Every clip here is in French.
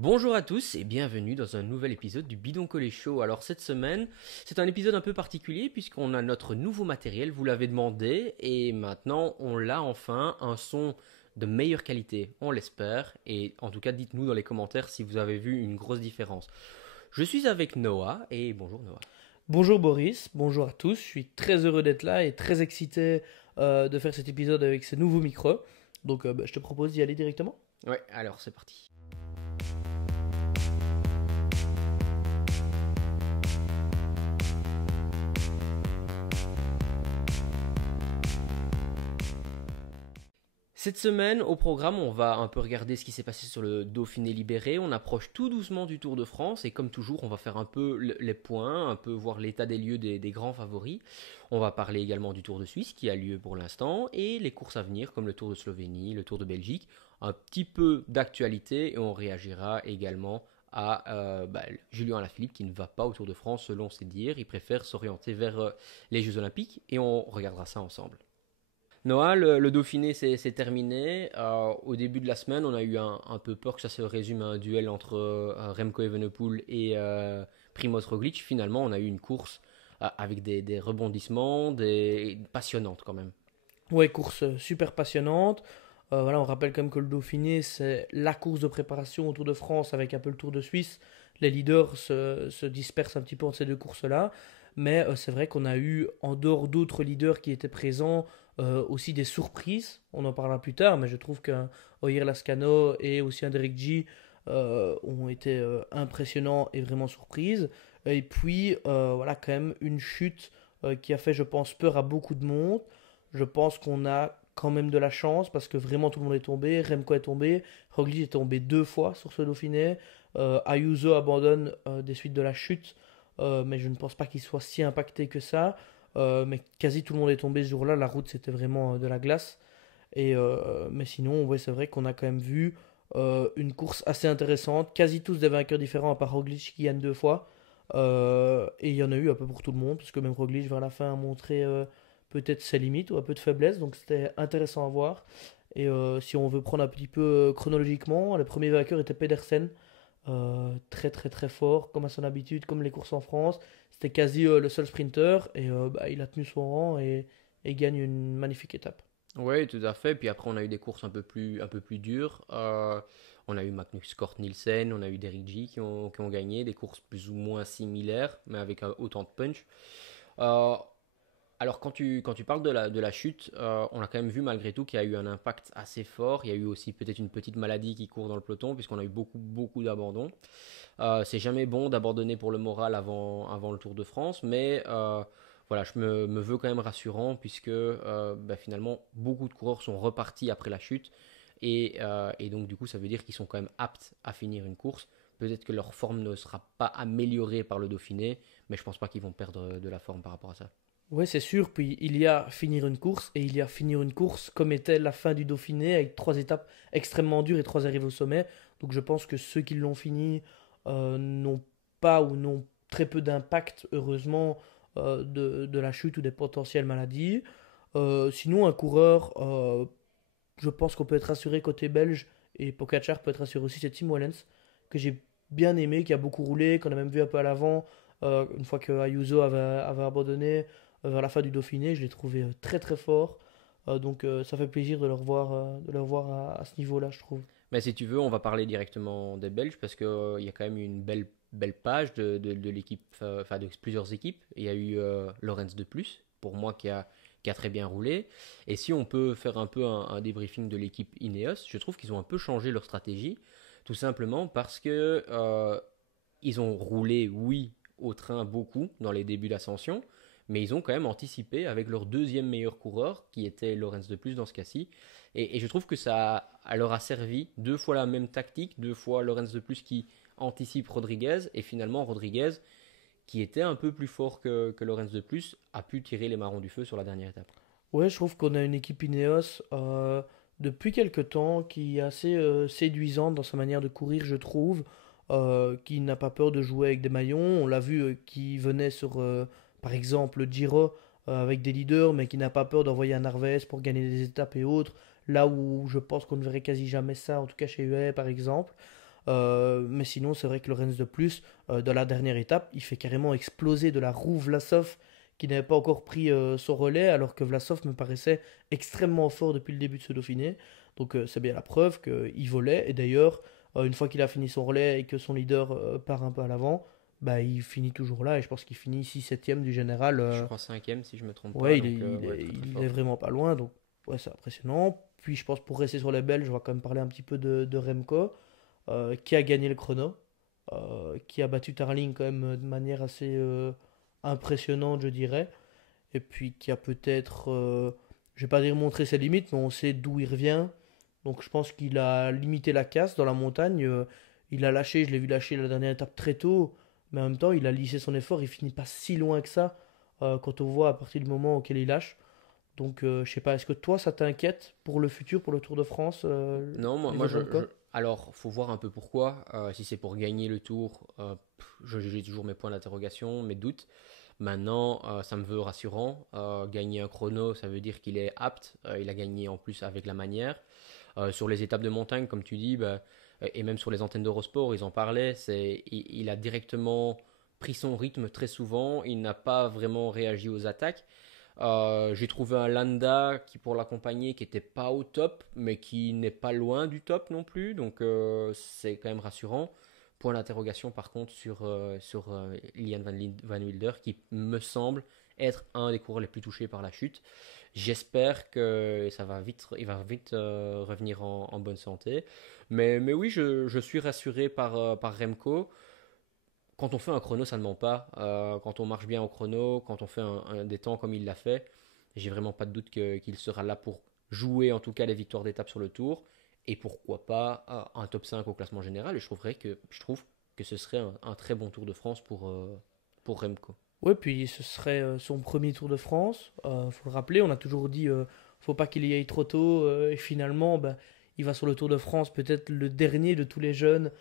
Bonjour à tous et bienvenue dans un nouvel épisode du Bidon Collé Show. Alors cette semaine, c'est un épisode un peu particulier puisqu'on a notre nouveau matériel, vous l'avez demandé, et maintenant on l'a enfin, un son de meilleure qualité, on l'espère, et en tout cas dites-nous dans les commentaires si vous avez vu une grosse différence. Je suis avec Noah, et bonjour Noah. Bonjour Boris, bonjour à tous, je suis très heureux d'être là et très excité de faire cet épisode avec ce nouveau micro. Donc je te propose d'y aller directement. Ouais, alors c'est parti. Cette semaine, au programme, on va un peu regarder ce qui s'est passé sur le Dauphiné libéré. On approche tout doucement du Tour de France et comme toujours, on va faire un peu les points, un peu voir l'état des lieux des grands favoris. On va parler également du Tour de Suisse qui a lieu pour l'instant et les courses à venir comme le Tour de Slovénie, le Tour de Belgique. Un petit peu d'actualité et on réagira également à Julien Alaphilippe qui ne va pas au Tour de France selon ses dires. Il préfère s'orienter vers les Jeux Olympiques et on regardera ça ensemble. Noah, le Dauphiné c'est terminé. Au début de la semaine, on a eu un peu peur que ça se résume à un duel entre Remco Evenepoel et Primoz Roglic. Finalement, on a eu une course avec des rebondissements, passionnantes quand même. Ouais, course super passionnante. Voilà, on rappelle quand même que le Dauphiné, c'est la course de préparation au Tour de France avec un peu le Tour de Suisse. Les leaders se dispersent un petit peu entre ces deux courses-là. Mais c'est vrai qu'on a eu, en dehors d'autres leaders qui étaient présents, aussi des surprises. On en parlera plus tard, mais je trouve qu'un Oyer Lascano et aussi un Derek G ont été impressionnants et vraiment surprises. Et puis, voilà, quand même une chute qui a fait, je pense, peur à beaucoup de monde. Je pense qu'on a quand même de la chance parce que vraiment tout le monde est tombé. Remco est tombé, Roglic est tombé deux fois sur ce Dauphiné. Ayuso abandonne des suites de la chute, mais je ne pense pas qu'il soit si impacté que ça. Mais quasi tout le monde est tombé ce jour-là. La route c'était vraiment de la glace. Mais sinon, ouais, c'est vrai qu'on a quand même vu une course assez intéressante. Quasi tous des vainqueurs différents à part Roglic qui gagne deux fois. Et il y en a eu un peu pour tout le monde parce que même Roglic vers la fin a montré peut-être ses limites ou un peu de faiblesse. Donc c'était intéressant à voir. Et si on veut prendre un petit peu chronologiquement, le premier vainqueur était Pedersen. Très très très fort, comme à son habitude, comme les courses en France. C'était quasi le seul sprinter et il a tenu son rang et gagne une magnifique étape. Oui, tout à fait. Puis après, on a eu des courses un peu plus dures. On a eu Magnus Cort Nielsen, on a eu Derek G qui ont gagné des courses plus ou moins similaires, mais avec autant de punch. Euh, alors, quand tu parles de la chute, on a quand même vu malgré tout qu'il y a eu un impact assez fort. Il y a eu aussi peut-être une petite maladie qui court dans le peloton, puisqu'on a eu beaucoup, beaucoup d'abandons. C'est jamais bon d'abandonner pour le moral avant le Tour de France, mais voilà, je me veux quand même rassurant, puisque finalement, beaucoup de coureurs sont repartis après la chute, et donc du coup, ça veut dire qu'ils sont quand même aptes à finir une course. Peut-être que leur forme ne sera pas améliorée par le Dauphiné, mais je pense pas qu'ils vont perdre de la forme par rapport à ça. Ouais, c'est sûr. Puis il y a finir une course et il y a finir une course comme était la fin du Dauphiné avec trois étapes extrêmement dures et trois arrivées au sommet. Donc je pense que ceux qui l'ont fini n'ont pas ou n'ont très peu d'impact, heureusement, de la chute ou des potentielles maladies. Sinon, un coureur, je pense qu'on peut être rassuré côté belge et Pogacar peut être rassuré aussi, c'est Tim Wellens que j'ai bien aimé, qui a beaucoup roulé, qu'on a même vu un peu à l'avant, une fois que Ayuso avait abandonné vers la fin du Dauphiné, je l'ai trouvé très très fort. Donc ça fait plaisir de le revoir à ce niveau-là, je trouve. Mais si tu veux, on va parler directement des Belges parce qu'il y a quand même eu une belle, belle page de l'équipe, enfin de plusieurs équipes. Il y a eu Lorenz de plus, pour moi, qui a très bien roulé. Et si on peut faire un peu un débriefing de l'équipe Ineos, je trouve qu'ils ont un peu changé leur stratégie, tout simplement parce que ils ont roulé, oui, au train beaucoup dans les débuts d'ascension, mais ils ont quand même anticipé avec leur deuxième meilleur coureur, qui était Lorenz de plus dans ce cas-ci. Et je trouve que ça leur a servi deux fois la même tactique, deux fois Lorenz de plus qui anticipe Rodriguez, et finalement Rodriguez, qui était un peu plus fort que Lorenz de plus, a pu tirer les marrons du feu sur la dernière étape. Ouais, je trouve qu'on a une équipe Ineos depuis quelque temps qui est assez séduisante dans sa manière de courir, je trouve, qui n'a pas peur de jouer avec des maillons. On l'a vu qui venait sur, par exemple, le Giro avec des leaders, mais qui n'a pas peur d'envoyer un Narvaez pour gagner des étapes et autres. Là où je pense qu'on ne verrait quasi jamais ça, en tout cas chez UAE par exemple. Mais sinon, c'est vrai que Lorenz de plus, dans la dernière étape, il fait carrément exploser de la roue Vlasov qui n'avait pas encore pris son relais, alors que Vlasov me paraissait extrêmement fort depuis le début de ce Dauphiné. Donc c'est bien la preuve qu'il volait. Et d'ailleurs, une fois qu'il a fini son relais et que son leader part un peu à l'avant, bah, il finit toujours là. Et je pense qu'il finit 6-7e du général. Je crois cinquième si je me trompe pas, Ouais, donc ouais, très très il est fort. vraiment pas loin. Donc ouais, c'est impressionnant. Puis je pense pour rester sur les Belges, je vais quand même parler un petit peu de Remco, qui a gagné le chrono, qui a battu Tarling quand même de manière assez impressionnante, je dirais. Et puis qui a peut-être, je vais pas dire montré ses limites, mais on sait d'où il revient. Donc je pense qu'il a limité la casse dans la montagne. Il a lâché, je l'ai vu lâcher la dernière étape très tôt, mais en même temps il a lissé son effort. Il finit pas si loin que ça quand on voit à partir du moment auquel il lâche. Donc je sais pas, est-ce que toi ça t'inquiète pour le futur, pour le Tour de France, Non, au niveau de Remco? alors, faut voir un peu pourquoi. Si c'est pour gagner le tour, j'ai toujours mes points d'interrogation, mes doutes. Maintenant, ça me veut rassurant. Gagner un chrono, ça veut dire qu'il est apte. Il a gagné en plus avec la manière. Sur les étapes de montagne, comme tu dis, bah, et même sur les antennes d'Eurosport, ils en parlaient. Il a directement pris son rythme très souvent. Il n'a pas vraiment réagi aux attaques. J'ai trouvé un Landa qui pour l'accompagner qui était pas au top mais qui n'est pas loin du top non plus donc c'est quand même rassurant. Point d'interrogation par contre sur Lian Van Wilder qui me semble être un des coureurs les plus touchés par la chute. J'espère que il va vite revenir en bonne santé. Mais oui, je suis rassuré par Remco. Quand on fait un chrono, ça ne ment pas. Quand on marche bien au chrono, quand on fait des temps comme il l'a fait, j'ai vraiment pas de doute qu'il sera là pour jouer en tout cas les victoires d'étape sur le tour. Et pourquoi pas un top 5 au classement général. Et je trouve que ce serait un très bon Tour de France pour Remco. Ouais, puis ce serait son premier Tour de France. Faut le rappeler, on a toujours dit faut pas qu'il y aille trop tôt. Et finalement, bah, il va sur le Tour de France, peut-être le dernier de tous les jeunes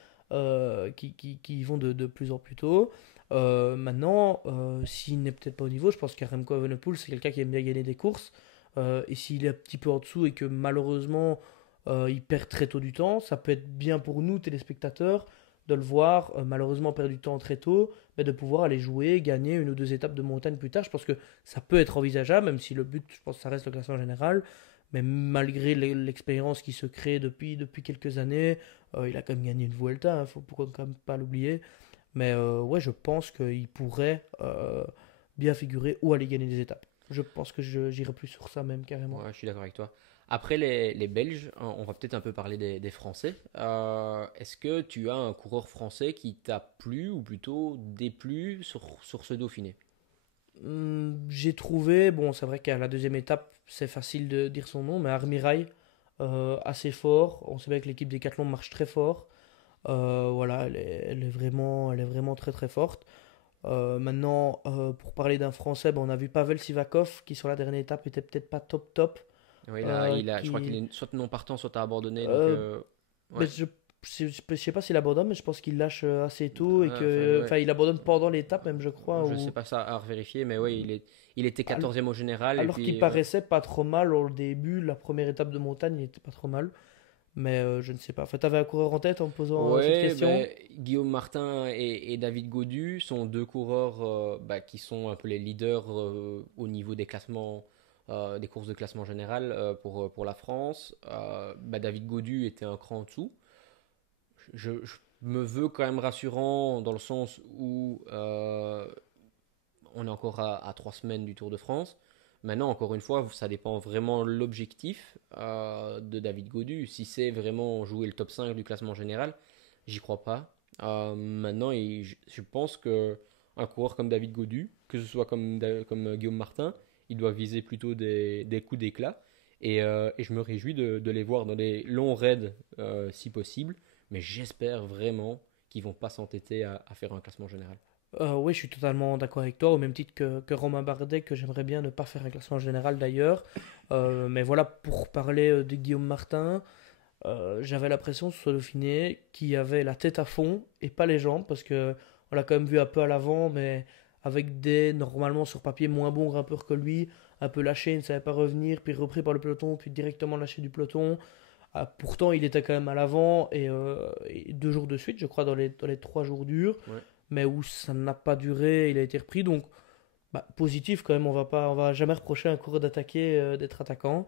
qui y vont de plus en plus tôt. Maintenant, s'il n'est peut-être pas au niveau, je pense qu'Aremco Evenepoel, c'est quelqu'un qui aime bien gagner des courses. Et s'il est un petit peu en dessous et que malheureusement il perd très tôt du temps, ça peut être bien pour nous, téléspectateurs, de le voir malheureusement perdre du temps très tôt, mais de pouvoir aller jouer, gagner une ou deux étapes de montagne plus tard. Je pense que ça peut être envisageable, même si le but, je pense, ça reste le classement général. Mais malgré l'expérience qui se crée depuis quelques années, il a quand même gagné une Vuelta, hein, faut pourquoi quand même pas l'oublier. Mais ouais, je pense qu'il pourrait bien figurer ou aller gagner des étapes. Je pense que j'irai plus sur ça même carrément. Ouais, je suis d'accord avec toi. Après les Belges, on va peut-être un peu parler des Français. Est-ce que tu as un coureur français qui t'a plu ou plutôt déplu sur ce Dauphiné? J'ai trouvé, bon, c'est vrai qu'à la deuxième étape, c'est facile de dire son nom, mais Armirail, assez fort. On sait bien que l'équipe Decathlon marche très fort. Voilà, elle est vraiment très très forte. Maintenant, pour parler d'un Français, ben, on a vu Pavel Sivakov qui sur la dernière étape était peut-être pas top top. Oui, je crois qu'il Qui, est soit non partant, soit à abandonner. Donc, euh, ben, ouais. je sais pas s'il abandonne, mais je pense qu'il lâche assez tôt et Enfin, que, ouais. enfin, il abandonne pendant l'étape même, je crois. Je sais pas ça à vérifier, mais oui, il était Al- 14e au général. Et Alors qu'il puis, ouais. paraissait pas trop mal au début, la première étape de montagne, il était pas trop mal. Mais je ne sais pas. Enfin, t'avais un coureur en tête en me posant cette Ouais, question. ben, Guillaume Martin et David Gaudu sont deux coureurs bah, qui sont un peu les leaders au niveau des classements, des courses de classement général pour la France. Bah, David Gaudu était un cran en dessous. Je me veux quand même rassurant dans le sens où on est encore à 3 semaines du Tour de France. Maintenant, encore une fois, ça dépend vraiment de l'objectif de David Gaudu. Si c'est vraiment jouer le top 5 du classement général, j'y crois pas. Maintenant, je pense que un coureur comme David Gaudu, que ce soit comme Guillaume Martin, il doit viser plutôt des coups d'éclat. Et je me réjouis de les voir dans des longs raids si possible. Mais j'espère vraiment qu'ils vont pas s'entêter à faire un classement général. Oui, je suis totalement d'accord avec toi, au même titre que Romain Bardet, que j'aimerais bien ne pas faire un classement général d'ailleurs. Mais voilà, pour parler de Guillaume Martin, j'avais l'impression sur ce Dauphiné qu'il avait la tête à fond et pas les jambes, parce que on l'a quand même vu un peu à l'avant, mais avec des, normalement sur papier, moins bons grimpeurs que lui, un peu lâché, il ne savait pas revenir, puis repris par le peloton, puis directement lâché du peloton. Pourtant, il était quand même à l'avant et 2 jours de suite, je crois, dans les 3 jours durs, Ouais. mais où ça n'a pas duré, il a été repris. Donc, positif quand même, on va jamais reprocher à un coureur d'attaquer, d'être attaquant.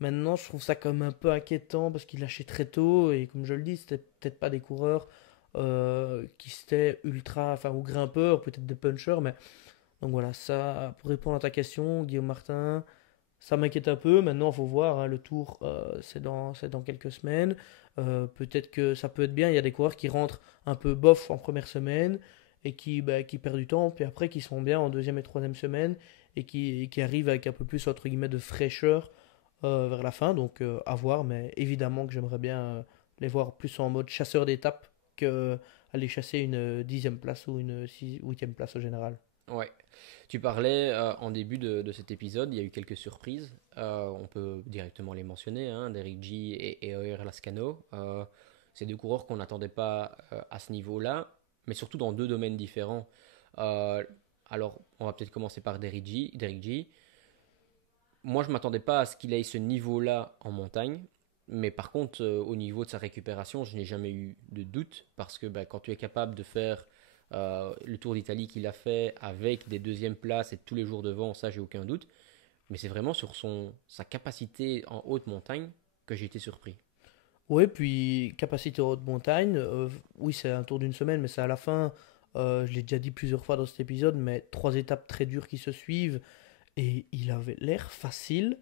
Maintenant, je trouve ça quand même un peu inquiétant parce qu'il lâchait très tôt et comme je le dis, c'était peut-être pas des coureurs qui étaient ultra, enfin, ou grimpeurs, peut-être des punchers, mais donc voilà, ça, pour répondre à ta question, Guillaume Martin, ça m'inquiète un peu. Maintenant, il faut voir, hein, le tour, c'est dans quelques semaines. Peut-être que ça peut être bien. Il y a des coureurs qui rentrent un peu bof en première semaine et qui perdent du temps, puis après qui sont bien en deuxième et troisième semaine et qui arrivent avec un peu plus, entre guillemets, de fraîcheur vers la fin. Donc, à voir, mais évidemment que j'aimerais bien les voir plus en mode chasseur d'étape que aller chasser une 10e place ou une 8e place au général. Ouais. Tu parlais en début de cet épisode, il y a eu quelques surprises. On peut directement les mentionner, hein, Derek G et Oyer Lascano. C'est deux coureurs qu'on n'attendait pas à ce niveau-là, mais surtout dans deux domaines différents. Euh, alors, on va peut-être commencer par Derek G. Derek G. Moi, je m'attendais pas à ce qu'il ait ce niveau-là en montagne, mais par contre, au niveau de sa récupération, je n'ai jamais eu de doute parce que quand tu es capable de faire le Tour d'Italie qu'il a fait avec des deuxièmes places et tous les jours devant, ça, j'ai aucun doute. Mais c'est vraiment sur sa capacité en haute montagne que j'ai été surpris. Oui, puis capacité haute montagne, oui, c'est un tour d'une semaine, mais c'est à la fin. Je l'ai déjà dit plusieurs fois dans cet épisode, mais 3 étapes très dures qui se suivent. Et il avait l'air facile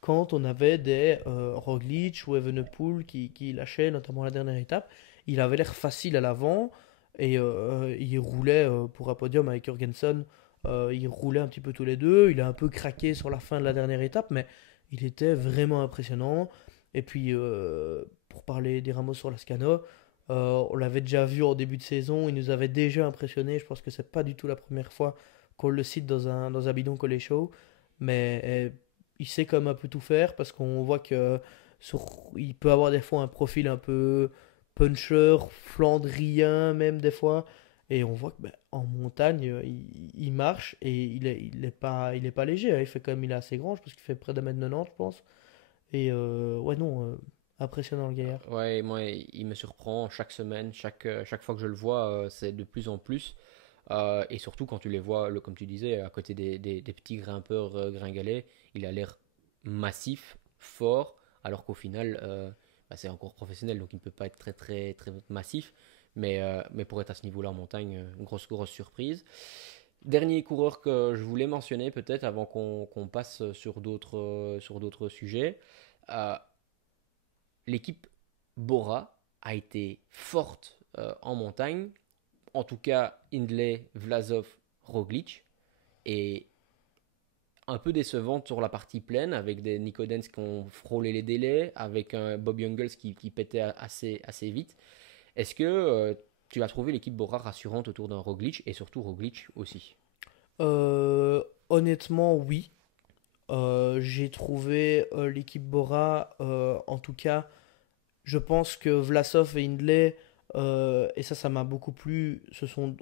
quand on avait des Roglic ou Evenepoel qui lâchaient, notamment la dernière étape. Il avait l'air facile à l'avant et il roulait pour un podium avec Jorgensen. Il roulait un petit peu tous les deux. Il a un peu craqué sur la fin de la dernière étape, mais il était vraiment impressionnant. Et puis, pour parler des Ramos sur la Scano, on l'avait déjà vu en début de saison. Il nous avait déjà impressionné. Je pense que c'est pas du tout la première fois qu'on le cite dans un bidon collé show. Mais il sait quand même un peu tout faire parce qu'on voit que il peut avoir des fois un profil un peu puncher, flandrien même des fois. Et on voit que en montagne, il marche et il est pas léger, hein. Il est assez grand, je pense qu'il fait près d'un mètre 90, je pense. Et ouais, non, impressionnant le gaillard. Ouais, moi, il me surprend chaque semaine, chaque fois que je le vois, c'est de plus en plus. Et surtout quand tu les vois, comme tu disais, à côté des petits grimpeurs gringalets, il a l'air massif, fort, alors qu'au final, c'est encore professionnel, donc il ne peut pas être très, très, très massif. Mais pour être à ce niveau-là en montagne, grosse, grosse surprise. Dernier coureur que je voulais mentionner peut-être avant qu'on passe sur d'autres sujets. Euh, L'équipe Bora a été forte en montagne, en tout cas Hindley, Vlasov, Roglic, et un peu décevante sur la partie pleine, avec des Nico Dens qui ont frôlé les délais, avec un Bob Jungels qui pétait assez vite. Est-ce que tu as trouvé l'équipe Bora rassurante autour d'un Roglic, et surtout Roglic aussi? Honnêtement, oui. J'ai trouvé l'équipe Bora, en tout cas, je pense que Vlasov et Hindley, et ça m'a beaucoup plu,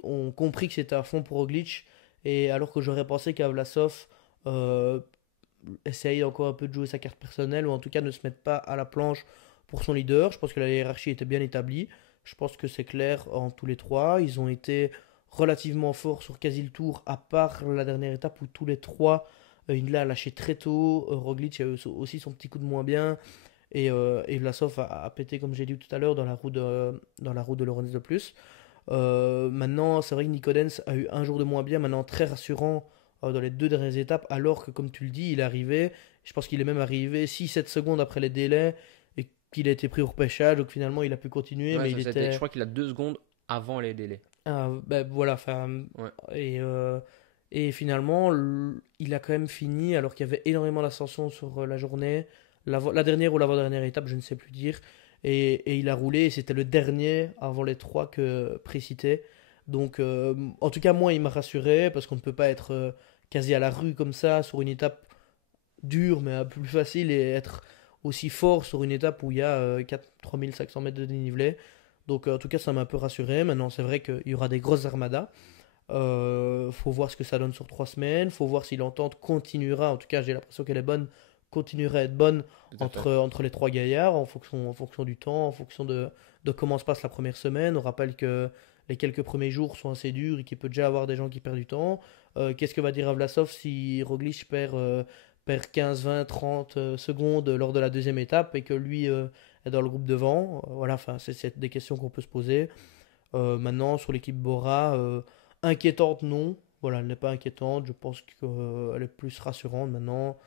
ont compris que c'était à fond pour Roglic. Et alors que j'aurais pensé qu'à Vlasov, euh, essaye encore un peu de jouer sa carte personnelle, ou en tout cas ne se mette pas à la planche pour son leader. Je pense que la hiérarchie était bien établie. Je pense que c'est clair en tous les trois. Ils ont été relativement forts sur quasi le tour, à part la dernière étape où tous les trois, il l'a lâché très tôt. Roglic a eu aussi son petit coup de moins bien. Et Vlasov a pété, comme j'ai dit tout à l'heure, dans la roue de Laurens de plus. Maintenant, c'est vrai que Nico Dens a eu un jour de moins bien, maintenant très rassurant dans les 2 dernières étapes, alors que, comme tu le dis, il est arrivé, je pense qu'il est même arrivé 6-7 secondes après les délais, et qu'il a été pris au repêchage, donc finalement il a pu continuer, Ouais, mais il je était... crois qu'il a 2 secondes avant les délais. Ah, ben voilà, enfin... Ouais. Et finalement, il a quand même fini, alors qu'il y avait énormément d'ascension sur la journée, la dernière ou l'avant-dernière étape, je ne sais plus dire, et il a roulé, et c'était le dernier avant les trois que précitait. Donc, en tout cas, moi, il m'a rassuré, parce qu'on ne peut pas être quasi à la rue comme ça, sur une étape dure, mais un peu plus facile, et être aussi fort sur une étape où il y a 3500 mètres de dénivelé. Donc, en tout cas, ça m'a un peu rassuré. Maintenant, c'est vrai qu'il y aura des grosses armadas. Faut voir ce que ça donne sur 3 semaines. Faut voir si l'entente continuera. En tout cas, j'ai l'impression qu'elle est bonne continuerait à être bonne Tout à fait. entre les trois gaillards, en fonction du temps, en fonction de comment se passe la première semaine. On rappelle que les quelques premiers jours sont assez durs et qu'il peut déjà avoir des gens qui perdent du temps. Qu'est-ce que va dire Vlasov si Roglic perd 15, 20, 30 secondes lors de la deuxième étape et que lui est dans le groupe devant? Voilà, enfin, c'est des questions qu'on peut se poser. Maintenant, sur l'équipe Bora, inquiétante, non. Voilà, elle n'est pas inquiétante. Je pense qu'elle est plus rassurante maintenant.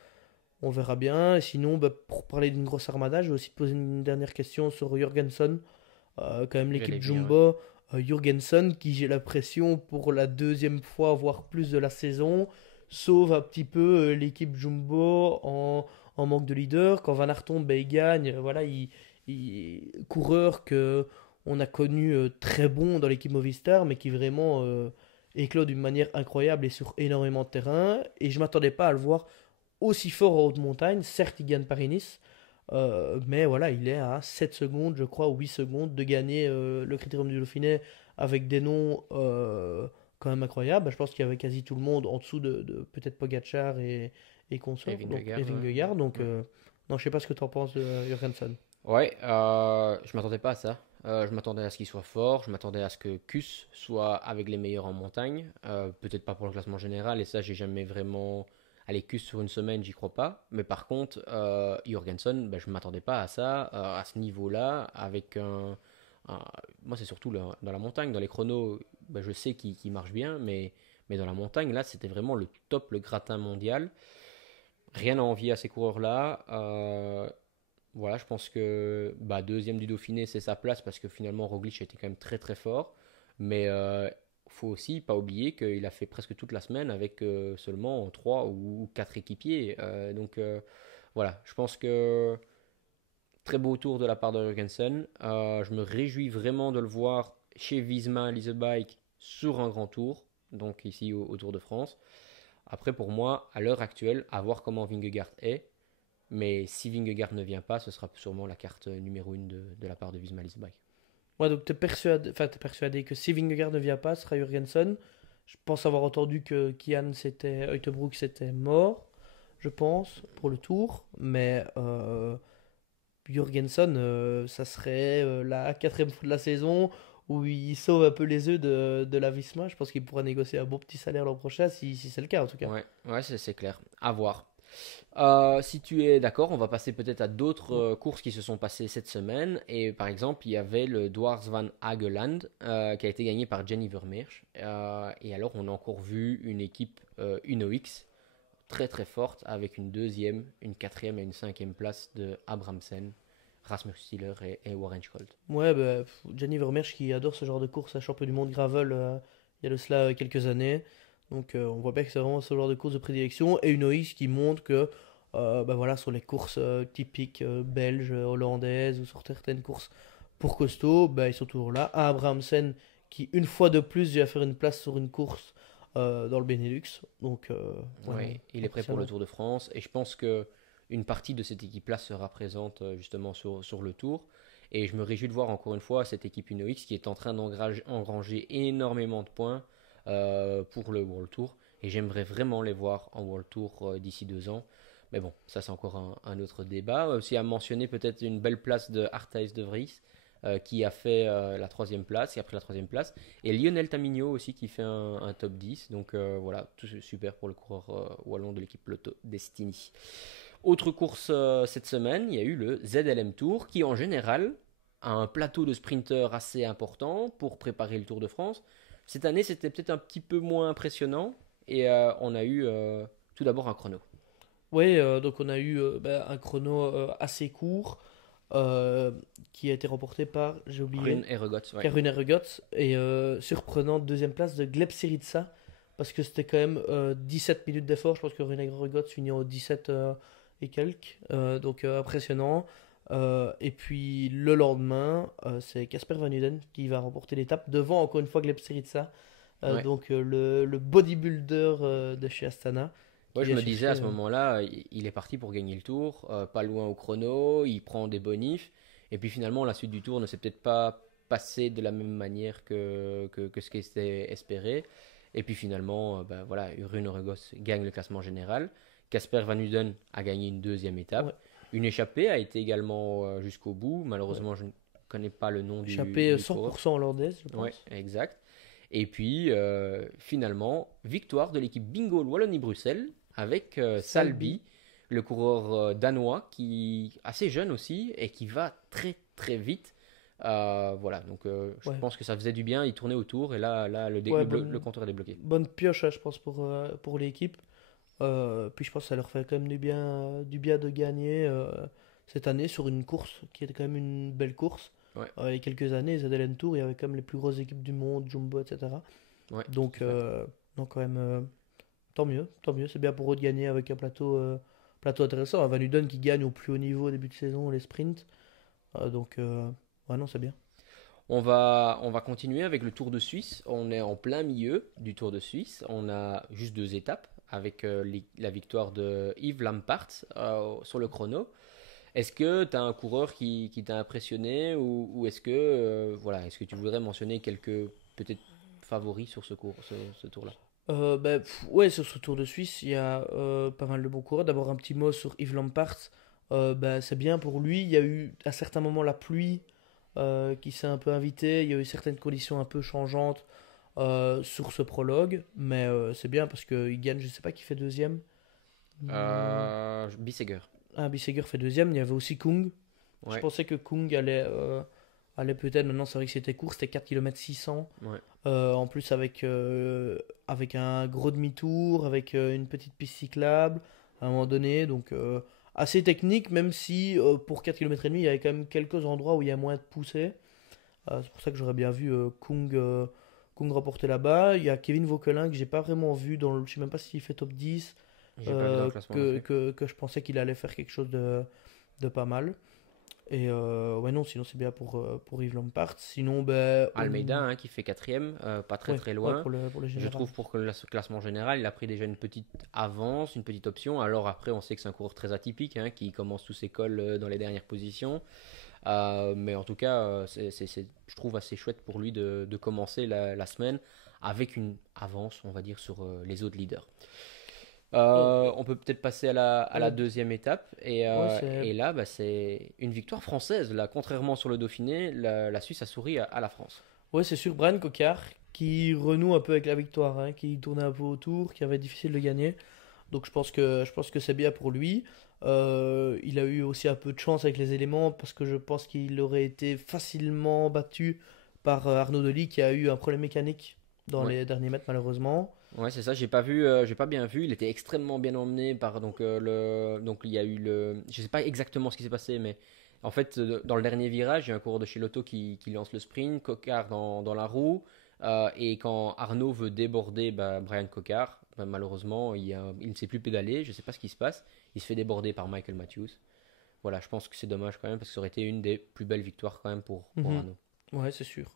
On verra bien. Et sinon, bah, pour parler d'une grosse armada, je vais aussi te poser une dernière question sur Jurgensen. Quand même, J'allais l'équipe venir, ouais. Jumbo. Jurgensen, qui j'ai l'impression pour la deuxième fois, voire plus de la saison, sauve un petit peu l'équipe Jumbo en manque de leader. Quand Van Aert tombe, bah, il gagne. Voilà, coureur que on a connu très bon dans l'équipe Movistar, mais qui vraiment éclot d'une manière incroyable et sur énormément de terrain. Et je m'attendais pas à le voir aussi fort en haute montagne. Certes, il gagne Paris-Nice, mais voilà, il est à 7 secondes, je crois, ou 8 secondes de gagner le Critérium du Dauphiné avec des noms quand même incroyables. Je pense qu'il y avait quasi tout le monde en dessous de peut-être Pogacar et Et consorts, donc, et Vingegaard, ouais. Vingegaard. Donc, Ouais. non, je sais pas ce que tu en penses de Jurgensen. Ouais, je m'attendais pas à ça. Je m'attendais à ce qu'il soit fort, je m'attendais à ce que Kuss soit avec les meilleurs en montagne. Peut-être pas pour le classement général, et ça, j'ai jamais vraiment. Allez, Kuss sur une semaine, j'y crois pas. Mais par contre, Jorgensen, ben, je m'attendais pas à ça, à ce niveau-là, avec un- Moi, c'est surtout dans la montagne, dans les chronos, ben, je sais qu'il marche bien, mais dans la montagne, là, c'était vraiment le top, le gratin mondial. Rien à envier à ces coureurs-là. Voilà, je pense que bah, deuxième du Dauphiné, c'est sa place parce que finalement Roglic était quand même très très fort. Mais faut aussi pas oublier qu'il a fait presque toute la semaine avec seulement trois ou quatre équipiers. Voilà, je pense que très beau tour de la part de Jorgensen. Je me réjouis vraiment de le voir chez Visma Leasebike sur un grand tour, donc ici au Tour de France. Après, pour moi, à l'heure actuelle, à voir comment Vingegaard est. Mais si Vingegaard ne vient pas, ce sera sûrement la carte numéro 1 de la part de Visma Leasebike. Ouais, donc t'es persuadé que si Vingegaard ne vient pas, ce sera Jurgensen. Je pense avoir entendu que Kian, Uijtdebroek, c'était mort, je pense, pour le tour. Mais Jurgensen, ça serait la quatrième fois de la saison où il sauve un peu les œufs de la Visma. Je pense qu'il pourra négocier un bon petit salaire l'an prochain, si c'est le cas en tout cas. Ouais, ouais, c'est clair. À voir. Si tu es d'accord, on va passer peut-être à d'autres courses qui se sont passées cette semaine. Et par exemple, il y avait le Dwars van Hageland qui a été gagné par Jenny Vermeersch. Et alors, on a encore vu une équipe UnoX très très forte avec une deuxième, une quatrième et une cinquième place de Abramsen, Rasmus Stiller et Warren Scholt. Ouais, bah, Gianni Vermeersch qui adore ce genre de course à champion du monde gravel il y a de cela quelques années. Donc on voit bien que c'est vraiment ce genre de course de prédilection. Et une OX qui montre que bah voilà, sur les courses typiques belges, hollandaises ou sur certaines courses pour costaud, bah, ils sont toujours là. À Abrahamsen qui une fois de plus vient faire une place sur une course dans le Benelux. Donc ouais, non, Oui, il est prêt pour le impressionnant. Tour de France et je pense que une partie de cette équipe-là sera présente justement sur le Tour. Et je me réjouis de voir encore une fois cette équipe UnoX qui est en train d'engranger énormément de points pour le World Tour. Et j'aimerais vraiment les voir en World Tour d'ici 2 ans. Mais bon, ça c'est encore un autre débat. Aussi à mentionner peut-être une belle place de Arthijs de Vries qui a fait la troisième place, qui a pris la troisième place. Et Lionel Tamigno aussi qui fait un top 10. Donc voilà, tout super pour le coureur wallon de l'équipe Lotto Destiny. Autre course cette semaine, il y a eu le ZLM Tour qui en général a un plateau de sprinteurs assez important pour préparer le Tour de France. Cette année, c'était peut-être un petit peu moins impressionnant et on a eu tout d'abord un chrono. Oui, donc on a eu bah, un chrono assez court euh, qui a été remporté par, j'ai oublié, Rune et Regots, ouais. Karun Ergots et surprenante deuxième place de Gleb Syriza parce que c'était quand même 17 minutes d'effort. Je pense que Rune Ergots finit en 17 et quelques, donc impressionnant. Et puis le lendemain, c'est Casper Van Uden qui va remporter l'étape devant encore une fois Gleb Syriza, Ouais. donc le bodybuilder de chez Astana qui Ouais, je vient me disais à chercher. ce moment-là, il est parti pour gagner le tour, pas loin au chrono, il prend des bonifs, et puis finalement la suite du tour ne s'est peut-être pas passée de la même manière que ce qui était espéré. Et puis finalement, ben voilà, Rune Oregos gagne le classement général, Casper Van Uden a gagné une deuxième étape. Ouais. Une échappée a été également jusqu'au bout. Malheureusement, je ne connais pas le nom Échappé du coureur. 100% hollandaise, je pense. Ouais, exact. Et puis, finalement, victoire de l'équipe Bingo Wallonie-Bruxelles avec Salbi, le coureur danois, qui assez jeune aussi et qui va très très vite. Voilà, donc je Ouais. pense que ça faisait du bien. Il tournait autour et là, Ouais, le compteur est débloqué. bonne pioche, hein, je pense, pour l'équipe. Puis je pense que ça leur fait quand même du bien de gagner cette année sur une course qui était quand même une belle course. Ouais, Il y a quelques années, les ZLN Tour, il y avait quand même les plus grosses équipes du monde, Jumbo, etc. ouais, Donc, tout à fait. donc quand même, tant mieux, c'est bien pour eux de gagner avec un plateau intéressant. Un Van Uden qui gagne au plus haut niveau au début de saison, les sprints. Donc, ouais, non, c'est bien. On va continuer avec le Tour de Suisse. On est en plein milieu du Tour de Suisse. On a juste 2 étapes avec la victoire de Yves Lampaert sur le chrono. Est-ce que tu as un coureur qui t'a impressionné ou est-ce que voilà, est-ce que tu voudrais mentionner quelques peut-être favoris sur ce tour-là? Ouais, sur ce Tour de Suisse, il y a pas mal de bons coureurs. D'abord, un petit mot sur Yves Lampaert. C'est bien pour lui. Il y a eu à certains moments la pluie qui s'est un peu invitée. Il y a eu certaines conditions un peu changeantes sur ce prologue. Mais c'est bien parce qu'il gagne, je sais pas qui fait deuxième. Bissegger. Ah, Bissegger fait deuxième. Il y avait aussi Kung. Je Ouais, pensais que Kung allait peut-être. Maintenant, c'est vrai que c'était court. C'était 4 km 600. ouais. En plus, avec un gros demi-tour, avec une petite piste cyclable à un moment donné. Donc, assez technique, même si pour 4 km et demi, il y avait quand même quelques endroits où il y a moins de poussée. C'est pour ça que j'aurais bien vu Kung remporter là-bas. Il y a Kevin Vauquelin que j'ai pas vraiment vu je sais même pas s'il fait top 10. J'ai pas vu dans le classement non plus. Que je pensais qu'il allait faire quelque chose de pas mal. Et ouais, non, sinon c'est bien pour Yves Lampaert. Sinon, ben, Almeida hein, qui fait quatrième, pas très ouais, très ouais, loin. pour le Je général. trouve pour que le classement général, il a pris déjà une petite avance, une petite option. Alors après, on sait que c'est un coureur très atypique, hein, qui commence tous ses cols dans les dernières positions. Mais en tout cas, je trouve assez chouette pour lui de commencer la semaine avec une avance, on va dire, sur les autres leaders. Euh, On peut peut-être passer à la la- deuxième étape. ouais, Et là, bah, c'est une victoire française. Là, contrairement sur le Dauphiné, la Suisse a souri à la France. ouais, c'est sûr, Brian Cocard qui renoue un peu avec la victoire, hein, qui tournait un peu autour, qui avait difficile de gagner. Donc je pense que c'est bien pour lui. Il a eu aussi un peu de chance avec les éléments parce que je pense qu'il aurait été facilement battu par Arnaud Delis qui a eu un problème mécanique dans Ouais. les derniers mètres malheureusement. Ouais, c'est ça, j'ai pas bien vu. Il était extrêmement bien emmené par donc il y a eu je sais pas exactement ce qui s'est passé, mais en fait dans le dernier virage, il y a un coureur de chez Lotto qui lance le sprint, Cocard dans la roue, et quand Arnaud veut déborder Brian Cocard, malheureusement il ne sait plus pédaler, je sais pas ce qui se passe, il se fait déborder par Michael Matthews. Voilà, je pense que c'est dommage quand même parce que ça aurait été une des plus belles victoires quand même pour Mhm. Arnaud. Ouais, c'est sûr.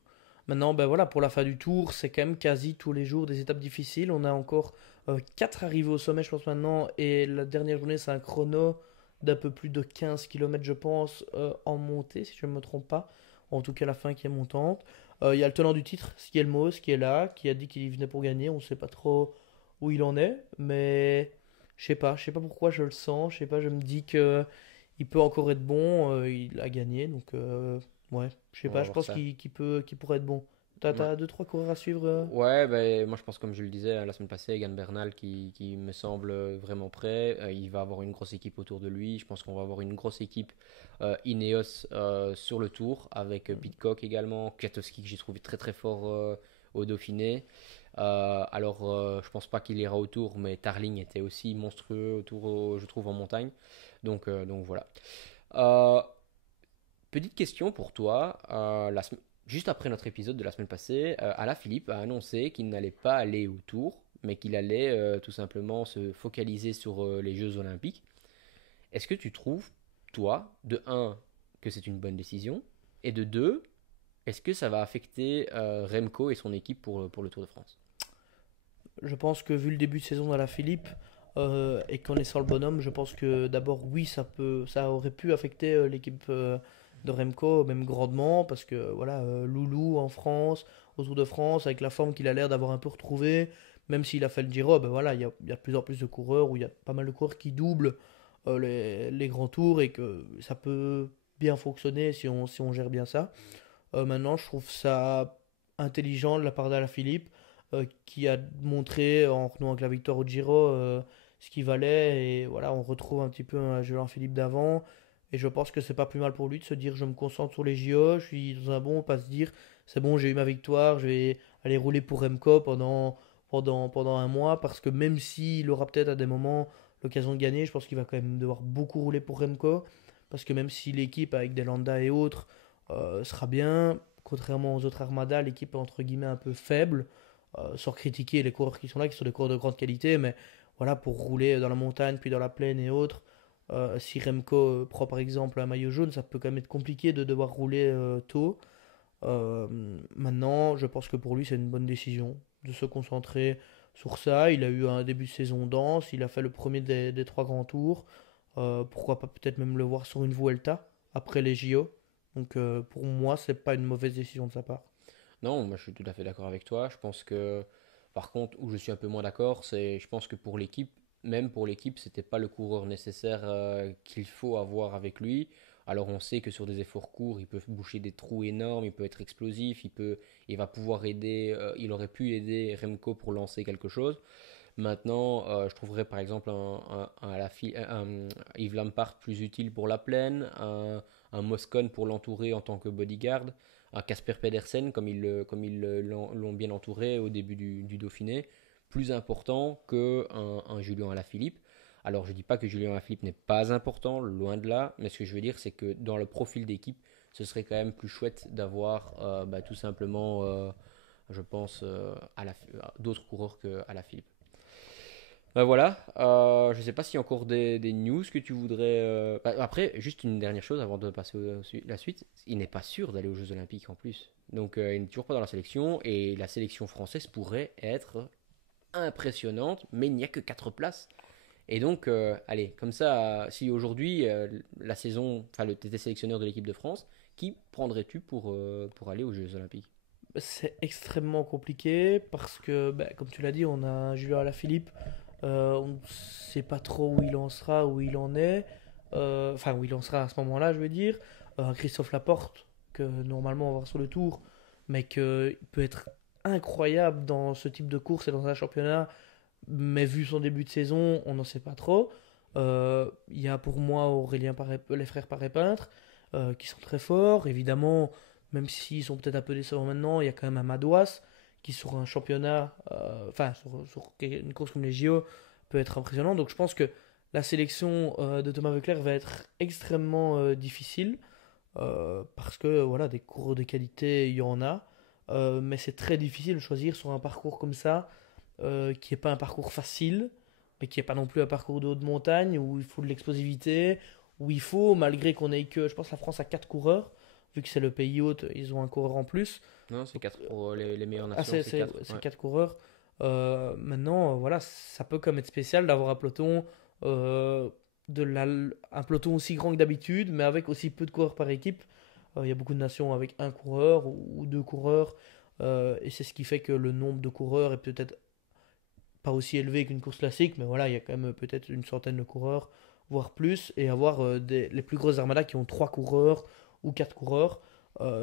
Maintenant, ben voilà, pour la fin du tour, c'est quand même quasi tous les jours des étapes difficiles. On a encore 4 arrivées au sommet, je pense maintenant, et la dernière journée, c'est un chrono d'un peu plus de 15 km, je pense, en montée, si je ne me trompe pas. En tout cas, la fin qui est montante. Il y a le tenant du titre, Skielmos, qui est là, qui a dit qu'il venait pour gagner. On ne sait pas trop où il en est, mais je sais pas pourquoi je le sens. Je sais pas, je me dis que il peut encore être bon. Il a gagné, donc ouais, je sais On va pas. Je voir pense ça. qu'il pourrait être bon. T'as deux trois coureurs à suivre. Ouais, ben, moi je pense comme je le disais la semaine passée, Egan Bernal qui me semble vraiment prêt. Il va avoir une grosse équipe autour de lui. Je pense qu'on va avoir une grosse équipe Ineos sur le tour avec Pidcock également, Kwiatkowski que j'ai trouvé très très fort au Dauphiné. Alors je pense pas qu'il ira au tour, mais Tarling était aussi monstrueux je trouve en montagne. Donc voilà. Euh, Petite question pour toi. Juste après notre épisode de la semaine passée, Alaphilippe a annoncé qu'il n'allait pas aller au Tour, mais qu'il allait tout simplement se focaliser sur les Jeux Olympiques. Est-ce que tu trouves, toi, de un, que c'est une bonne décision, et de deux, est-ce que ça va affecter Remco et son équipe pour le Tour de France? Je pense que vu le début de saison la Philippe et connaissant le bonhomme, je pense que d'abord oui, ça aurait pu affecter l'équipe de Remco, même grandement, parce que voilà, Loulou en France, au Tour de France, avec la forme qu'il a l'air d'avoir un peu retrouvée, même s'il a fait le Giro, ben voilà, il y a de plus en plus de coureurs, où il y a pas mal de coureurs qui doublent les grands tours et que ça peut bien fonctionner si on gère bien ça. Maintenant, je trouve ça intelligent de la part d'Alaphilippe, qui a montré en renouant avec la victoire au Giro ce qu'il valait. Et voilà, on retrouve un petit peu un Julien Philippe d'avant. Et je pense que c'est pas plus mal pour lui de se dire je me concentre sur les JO, je suis dans un bon, pas se dire c'est bon, j'ai eu ma victoire, je vais aller rouler pour Remco pendant un mois. Parce que même s'il aura peut-être à des moments l'occasion de gagner, je pense qu'il va quand même devoir beaucoup rouler pour Remco. Parce que même si l'équipe avec des Landa et autres sera bien. Contrairement aux autres armadas, l'équipe est entre guillemets un peu faible, sans critiquer les coureurs qui sont là, qui sont des coureurs de grande qualité, mais voilà, pour rouler dans la montagne, puis dans la plaine et autres, si Remco prend par exemple un maillot jaune, ça peut quand même être compliqué de devoir rouler tôt. Euh, Maintenant, je pense que pour lui, c'est une bonne décision de se concentrer sur ça. Il a eu un début de saison dense, il a fait le premier des trois grands tours. Pourquoi pas peut-être même le voir sur une Vuelta après les JO. Donc pour moi, c'est pas une mauvaise décision de sa part. Non, moi je suis tout à fait d'accord avec toi. Je pense que, par contre, où je suis un peu moins d'accord, c'est, je pense que pour l'équipe, même pour l'équipe, c'était pas le coureur nécessaire qu'il faut avoir avec lui. Alors on sait que sur des efforts courts, il peut boucher des trous énormes, il peut être explosif, il va pouvoir aider, il aurait pu aider Remco pour lancer quelque chose. Maintenant, je trouverais par exemple un Yves Lampard plus utile pour la plaine, un Moscon pour l'entourer en tant que bodyguard, un Casper Pedersen comme ils l'ont bien entouré au début du Dauphiné, plus important qu'un Julien Alaphilippe. Alors je ne dis pas que Julien Alaphilippe n'est pas important, loin de là, mais ce que je veux dire c'est que dans le profil d'équipe, ce serait quand même plus chouette d'avoir tout simplement, je pense, d'autres coureurs qu'Alaphilippe. Ben voilà, je sais pas s'il y a encore des news que tu voudrais. Après, juste une dernière chose avant de passer à la suite. Il n'est pas sûr d'aller aux Jeux Olympiques en plus. Donc il n'est toujours pas dans la sélection et la sélection française pourrait être impressionnante, mais il n'y a que 4 places. Et donc, allez, comme ça, si aujourd'hui la saison, enfin, tu étais sélectionneur de l'équipe de France, qui prendrais-tu pour aller aux Jeux Olympiques? C'est extrêmement compliqué parce que, ben, comme tu l'as dit, on a un Julien Alaphilippe. On ne sait pas trop où il en sera, où il en est. Enfin, où il en sera à ce moment-là, je veux dire. Christophe Laporte, que normalement on va voir sur le tour, mais qu'il peut être incroyable dans ce type de course et dans un championnat. Mais vu son début de saison, on n'en sait pas trop. Il y a pour moi les frères Paré-Peintre, qui sont très forts. Évidemment, même s'ils sont peut-être un peu décevants maintenant, il y a quand même un Madouas qui sur un championnat, sur une course comme les JO, peut être impressionnant. Donc je pense que la sélection de Thomas Voeckler va être extrêmement difficile, parce que voilà, des coureurs de qualité, il y en a. Mais c'est très difficile de choisir sur un parcours comme ça, qui n'est pas un parcours facile, mais qui n'est pas non plus un parcours de haute montagne, où il faut de l'explosivité, où il faut, malgré qu'on ait que, je pense, la France a 4 coureurs, vu que c'est le pays hôte, ils ont un coureur en plus. Non, c'est Donc, 4 pour les meilleures ah, nations, c'est 4. c'est 4 coureurs. Maintenant, voilà, ça peut comme être spécial d'avoir un peloton, euh, un peloton aussi grand que d'habitude, mais avec aussi peu de coureurs par équipe. Il y a beaucoup de nations avec un coureur ou deux coureurs, et c'est ce qui fait que le nombre de coureurs est peut-être pas aussi élevé qu'une course classique, mais voilà, il y a quand même peut-être une centaine de coureurs, voire plus, et avoir les plus grosses armadas qui ont 3 coureurs ou 4 coureurs,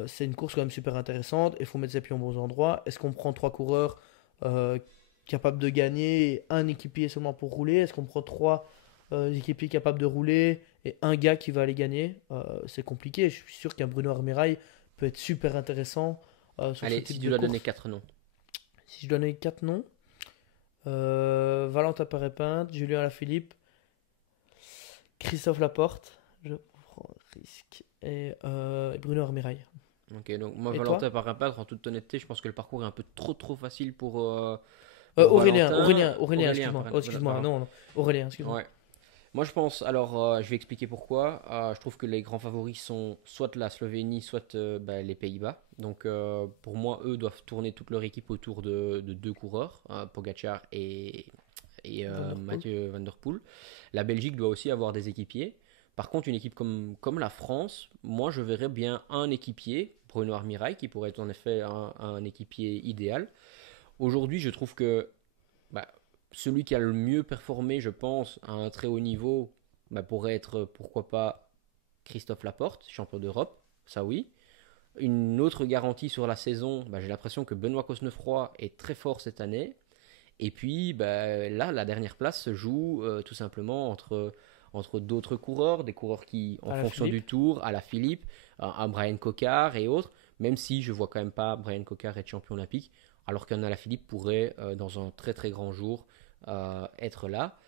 c'est une course quand même super intéressante, il faut mettre ses pieds au bons endroits. Est-ce qu'on prend 3 coureurs euh, capables de gagner, et un équipier seulement pour rouler? Est-ce qu'on prend 3 équipiers capables de rouler et un gars qui va aller gagner? C'est compliqué, je suis sûr qu'un Bruno Armirail peut être super intéressant sur ce Allez, si type tu de dois donner course. 4 noms. Si je donnais 4 noms, Valentin Paré-Peintre, Julien Alaphilippe, Christophe Laporte, je prends un risque, et Bruno Armirail. Ok, donc moi, Et Valentin toi? Parapatre, en toute honnêteté, je pense que le parcours est un peu trop facile pour Aurélien, Valentin. Aurélien, excuse-moi. Oh, excuse-moi, pardon. non, non. Aurélien, excuse-moi. Ouais. Moi, je pense, alors, je vais expliquer pourquoi. Je trouve que les grands favoris sont soit la Slovénie, soit les Pays-Bas. Donc, pour moi, eux doivent tourner toute leur équipe autour de deux coureurs, Pogacar et Van der Poel. Mathieu Van Der Poel. La Belgique doit aussi avoir des équipiers. Par contre, une équipe comme la France, moi, je verrais bien un équipier, Bruno Armirail, qui pourrait être en effet un équipier idéal. Aujourd'hui, je trouve que Bah, celui qui a le mieux performé, je pense, à un très haut niveau, bah, pourrait être, pourquoi pas, Christophe Laporte, champion d'Europe, ça oui. Une autre garantie sur la saison, bah, j'ai l'impression que Benoît Cosnefroy est très fort cette année. Et puis bah, là, la dernière place se joue tout simplement entre d'autres coureurs, des coureurs qui, en À la fonction Philippe. du tour, à la Philippe, à Brian Cocard et autres, même si je vois quand même pas Brian Cocard être champion olympique, alors qu'un Alaphilippe pourrait, dans un très très grand jour, être là.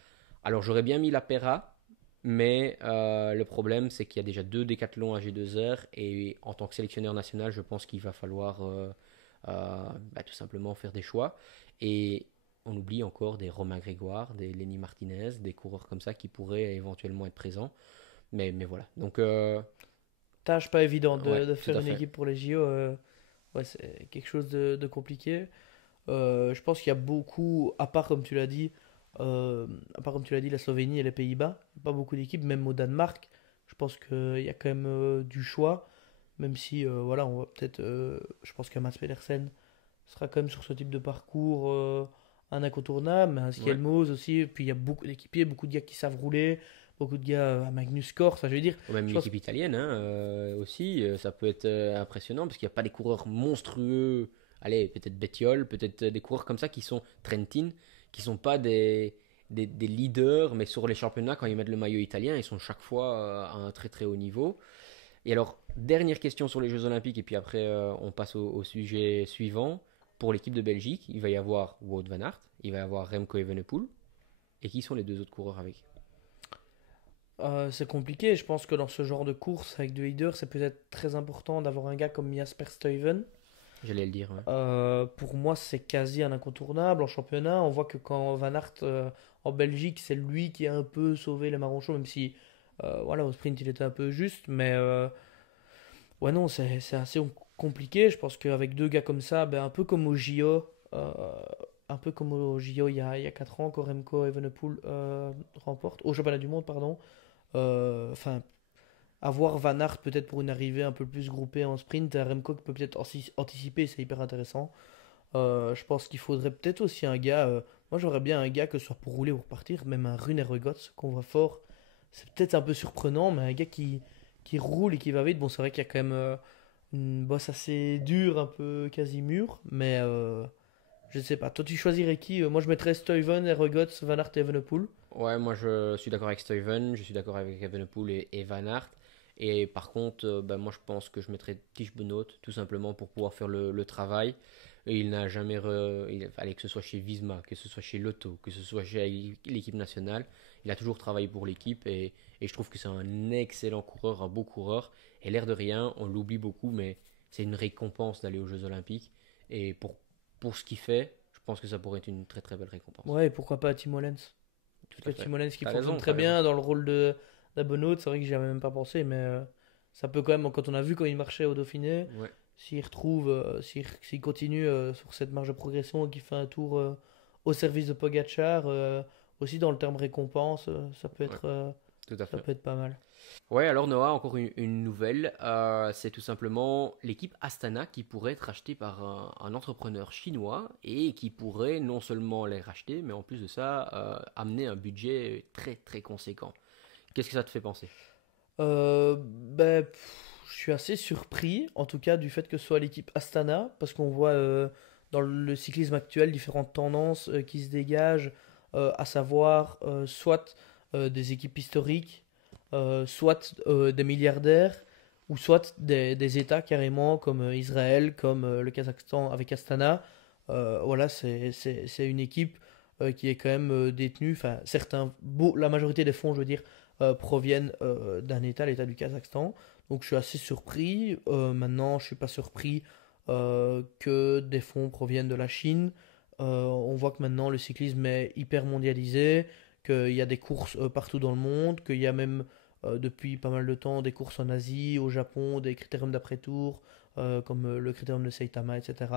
Alors j'aurais bien mis la Pera, mais le problème c'est qu'il y a déjà deux décathlons à G2R et en tant que sélectionneur national, je pense qu'il va falloir bah, tout simplement faire des choix. Et on oublie encore des Romain Grégoire, des Lenny Martinez, des coureurs comme ça qui pourraient éventuellement être présents. Mais voilà. Donc, Tâche pas évidente ouais, de tout faire à une fait. équipe pour les JO. Ouais, c'est quelque chose de compliqué. Je pense qu'il y a beaucoup, à part comme tu l'as dit, à part comme tu l'as dit, la Slovénie et les Pays-Bas, pas beaucoup d'équipes, même au Danemark. Je pense qu'il y a quand même du choix, même si voilà, on va peut-être, je pense que Mats Pedersen sera quand même sur ce type de parcours un incontournable, mais un Ouais. Skelmos aussi. Et puis il y a beaucoup d'équipiers, beaucoup de gars qui savent rouler, beaucoup de gars à Magnus Kort. Ça, je veux dire, Ou même je une pense. équipe italienne hein, aussi, ça peut être impressionnant parce qu'il n'y a pas des coureurs monstrueux. Allez, peut-être Bettiol, peut-être des coureurs comme ça qui sont Trentin, qui sont pas des leaders, mais sur les championnats, quand ils mettent le maillot italien, ils sont chaque fois à un très très haut niveau. Et alors, dernière question sur les Jeux Olympiques, et puis après on passe au sujet suivant. Pour l'équipe de Belgique, il va y avoir Wout van Aert, il va y avoir Remco Evenepoel. Et qui sont les deux autres coureurs avec? C'est compliqué. Je pense que dans ce genre de course avec deux leaders, c'est peut-être très important d'avoir un gars comme Jasper Stuyven. J'allais le dire. Ouais. Pour moi, c'est quasi un incontournable en championnat. On voit que quand Van Aert en Belgique, c'est lui qui a un peu sauvé les marrons chauds, même si voilà, au sprint il était un peu juste. Mais ouais, non, c'est assez compliqué. Je pense qu'avec deux gars comme ça, ben, un peu comme au JO il y a 4 ans, quand Remco Evenepoel remporte, au championnat du monde, pardon. Enfin, avoir Van Aert peut-être pour une arrivée un peu plus groupée en sprint, Remco qui peut peut-être anticiper, c'est hyper intéressant. Je pense qu'il faudrait peut-être aussi un gars. Moi, j'aurais bien un gars, que ce soit pour rouler ou pour partir, même un Rune Regots qu'on voit fort. C'est peut-être un peu surprenant, mais un gars qui roule et qui va vite. Bon, c'est vrai qu'il y a quand même une bosse assez dure, un peu quasi mûre, mais je sais pas. Toi, tu choisirais qui? Moi, je mettrais Stuyven, Regots, Van Aert et Evenepoel. Ouais, moi je suis d'accord avec Steven, je suis d'accord avec Evenepoel et Van Aert. Et par contre, bah, moi je pense que je mettrais Tish Benoot tout simplement pour pouvoir faire le travail. Et il n'a jamais, allez, que ce soit chez Visma, que ce soit chez Lotto, que ce soit chez l'équipe nationale, il a toujours travaillé pour l'équipe et je trouve que c'est un excellent coureur, un beau coureur. Et l'air de rien, on l'oublie beaucoup, mais c'est une récompense d'aller aux Jeux Olympiques. Et pour ce qu'il fait, je pense que ça pourrait être une très très belle récompense. Ouais, et pourquoi pas Tim Hollens? Tout Parce à que fait. Tim Hollens qui T'as fonctionne raison, très t'as raison. bien dans le rôle de d'Abonaut, c'est vrai que j'y avais même pas pensé, mais ça peut quand même, quand on a vu quand il marchait au Dauphiné, Ouais, s'il continue sur cette marge de progression et qu'il fait un tour au service de Pogacar, aussi dans le terme récompense, ouais, tout à ça fait. peut être pas mal. Ouais, alors Noah, encore une nouvelle. C'est tout simplement l'équipe Astana qui pourrait être rachetée par un entrepreneur chinois et qui pourrait non seulement les racheter, mais en plus de ça, amener un budget très très conséquent. Qu'est-ce que ça te fait penser? Je suis assez surpris, en tout cas, du fait que ce soit l'équipe Astana, parce qu'on voit dans le cyclisme actuel différentes tendances qui se dégagent, à savoir soit des équipes historiques, soit des milliardaires, ou soit des États carrément, comme Israël, comme le Kazakhstan avec Astana. Voilà, c'est une équipe qui est quand même détenue, enfin, la majorité des fonds, je veux dire, proviennent d'un État, l'État du Kazakhstan. Donc je suis assez surpris. Maintenant, je suis pas surpris que des fonds proviennent de la Chine. On voit que maintenant le cyclisme est hyper mondialisé, qu'il y a des courses partout dans le monde, qu'il y a même depuis pas mal de temps des courses en Asie, au Japon, des critériums d'après-tour, comme le critérium de Saitama, etc.,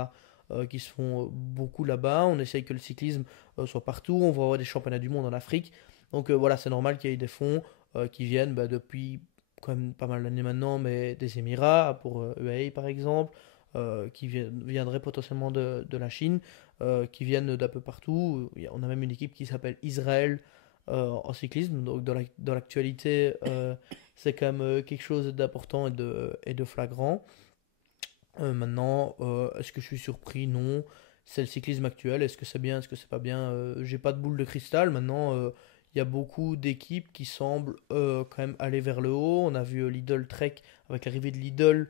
qui se font beaucoup là-bas. On essaye que le cyclisme soit partout. On va avoir des championnats du monde en Afrique. Donc voilà, c'est normal qu'il y ait des fonds qui viennent depuis quand même pas mal d'années maintenant, mais des Émirats, pour UAE par exemple, viendraient potentiellement de la Chine, qui viennent d'un peu partout. On a même une équipe qui s'appelle Israël en cyclisme. Donc dans l'actualité, c'est quand même quelque chose d'important et de flagrant. Maintenant, est-ce que je suis surpris? Non. C'est le cyclisme actuel. Est-ce que c'est bien? Est-ce que c'est pas bien? J'ai pas de boule de cristal. Maintenant, il y a beaucoup d'équipes qui semblent quand même aller vers le haut. On a vu Lidl Trek avec l'arrivée de Lidl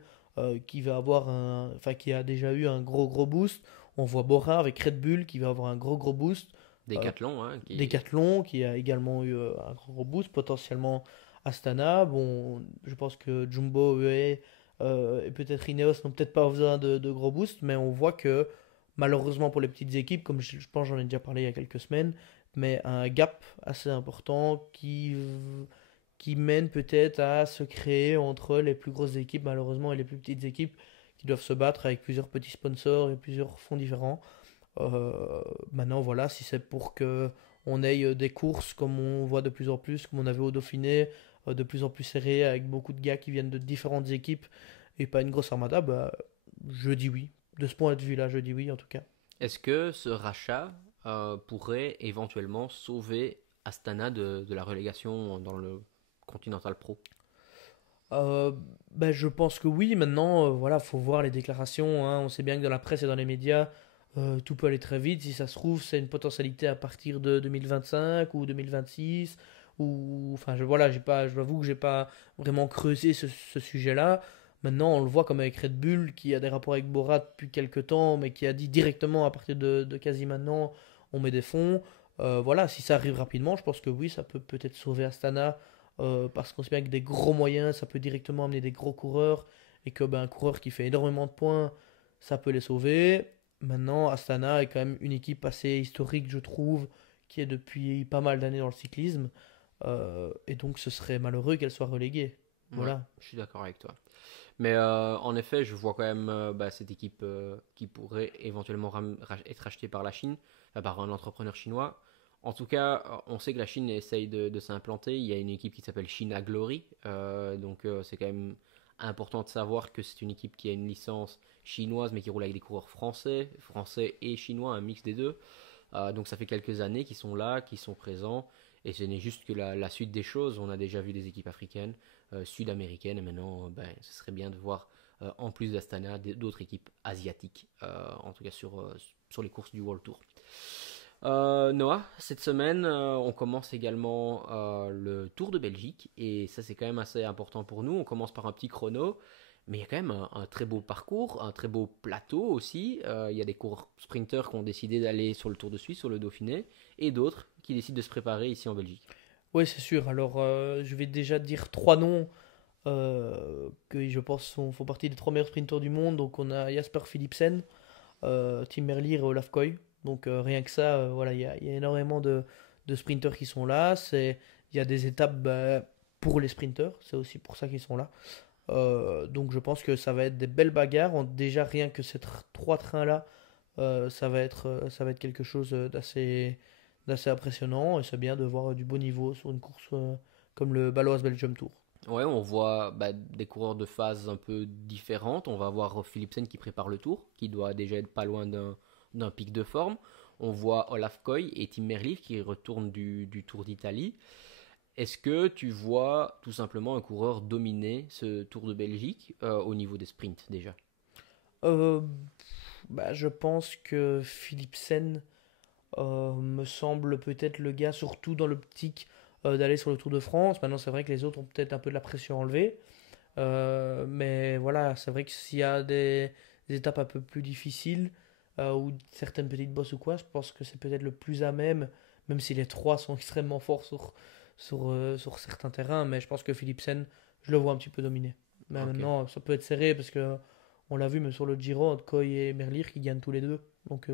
qui va avoir enfin qui a déjà eu un gros boost. On voit Bora avec Red Bull qui va avoir un gros boost. Euh, Decathlon, hein, Decathlon qui a également eu un gros boost, potentiellement Astana. Bon, je pense que Jumbo, UE et peut-être Ineos n'ont peut-être pas besoin de gros boosts, mais on voit que malheureusement pour les petites équipes, comme je pense j'en ai déjà parlé il y a quelques semaines, mais un gap assez important qui mène peut-être à se créer entre les plus grosses équipes malheureusement et les plus petites équipes qui doivent se battre avec plusieurs petits sponsors et plusieurs fonds différents. Maintenant, voilà, si c'est pour que on ait des courses comme on voit de plus en plus, comme on avait au Dauphiné, de plus en plus serrées, avec beaucoup de gars qui viennent de différentes équipes et pas une grosse armada, bah, je dis oui. De ce point de vue-là, je dis oui en tout cas. Est-ce que ce rachat pourrait éventuellement sauver Astana de la relégation dans le Continental Pro? Euh, ben, je pense que oui. Maintenant, voilà, faut voir les déclarations, hein. On sait bien que dans la presse et dans les médias, tout peut aller très vite. Si ça se trouve, c'est une potentialité à partir de 2025 ou 2026. Ou, enfin, voilà, je l'avoue que j'ai pas vraiment creusé ce sujet-là. Maintenant, on le voit comme avec Red Bull, qui a des rapports avec Borat depuis quelques temps, mais qui a dit directement à partir de quasi maintenant, on met des fonds. Voilà, si ça arrive rapidement, je pense que oui, ça peut peut-être sauver Astana parce qu'on sait bien que des gros moyens, ça peut directement amener des gros coureurs et que ben, un coureur qui fait énormément de points, ça peut les sauver. Maintenant, Astana est quand même une équipe assez historique, je trouve, qui est depuis pas mal d'années dans le cyclisme. Et donc, ce serait malheureux qu'elle soit reléguée. Ouais, Voilà. je suis d'accord avec toi. Mais en effet, je vois quand même cette équipe qui pourrait éventuellement être rachetée par la Chine, par un entrepreneur chinois. En tout cas, on sait que la Chine essaye de s'implanter. Il y a une équipe qui s'appelle China Glory. Donc c'est quand même important de savoir que c'est une équipe qui a une licence chinoise mais qui roule avec des coureurs français et chinois, un mix des deux. Donc ça fait quelques années qu'ils sont là, qu'ils sont présents. Et ce n'est juste que la suite des choses. On a déjà vu des équipes africaines, sud-américaines. Et maintenant, ce serait bien de voir, en plus d'Astana, d'autres équipes asiatiques. En tout cas sur les courses du World Tour. Noah, cette semaine, on commence également le Tour de Belgique et ça c'est quand même assez important pour nous. On commence par un petit chrono, mais il y a quand même un très beau parcours, un très beau plateau aussi. Il y a des coureurs sprinteurs qui ont décidé d'aller sur le Tour de Suisse, sur le Dauphiné, et d'autres qui décident de se préparer ici en Belgique. Oui, c'est sûr. Alors, je vais déjà dire trois noms que je pense font partie des trois meilleurs sprinteurs du monde. Donc, on a Jasper Philipsen, Tim Merlier et Olaf Koy. Donc rien que ça, voilà, il y a énormément de sprinteurs qui sont là. Il y a des étapes bah, pour les sprinteurs, c'est aussi pour ça qu'ils sont là. Donc je pense que ça va être des belles bagarres. Déjà rien que ces trois trains-là, ça va être quelque chose d'assez impressionnant. Et c'est bien de voir du beau niveau sur une course comme le Baloise Belgium Tour. Ouais, on voit des coureurs de phases un peu différentes. On va voir Philipsen qui prépare le Tour, qui doit déjà être pas loin d'un pic de forme. On voit Olaf Koy et Tim Merlier qui retournent du Tour d'Italie. Est-ce que tu vois tout simplement un coureur dominer ce Tour de Belgique au niveau des sprints déjà? Euh, Bah, je pense que Philipsen me semble peut-être le gars, surtout dans l'optique d'aller sur le Tour de France. Maintenant, c'est vrai que les autres ont peut-être un peu de la pression enlevée. Mais voilà, c'est vrai que s'il y a des étapes un peu plus difficiles ou certaines petites bosses ou quoi, je pense que c'est peut-être le plus à même si les trois sont extrêmement forts sur certains terrains. Mais je pense que Philipsen, je le vois un petit peu dominer. Mais Ok. maintenant, ça peut être serré parce que on l'a vu, mais sur le Giro, entre Coy et Merlier qui gagnent tous les deux. Donc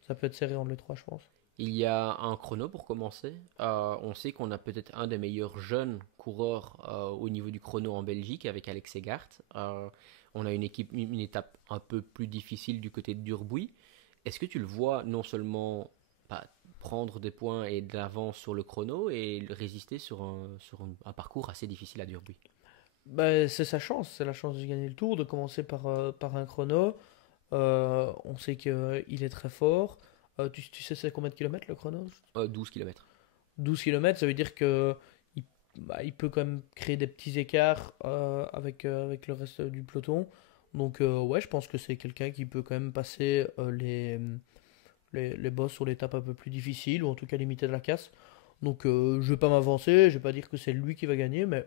ça peut être serré entre les trois, je pense. Il y a un chrono pour commencer. On sait qu'on a peut-être un des meilleurs jeunes coureurs au niveau du chrono en Belgique avec Alex Segart. On a une étape un peu plus difficile du côté de Durbuy. Est-ce que tu le vois non seulement bah, prendre des points et de l'avance sur le chrono et résister sur un parcours assez difficile à Durbuy? Bah, c'est sa chance, c'est la chance de gagner le tour, de commencer par un chrono. On sait qu'il est très fort. Tu sais c'est combien de kilomètres le chrono? 12 km. 12 kilomètres, ça veut dire que il, il peut quand même créer des petits écarts avec le reste du peloton. Donc ouais, je pense que c'est quelqu'un qui peut quand même passer les boss sur l'étape un peu plus difficile, ou en tout cas limiter de la casse. Donc je vais pas m'avancer, je vais pas dire que c'est lui qui va gagner, mais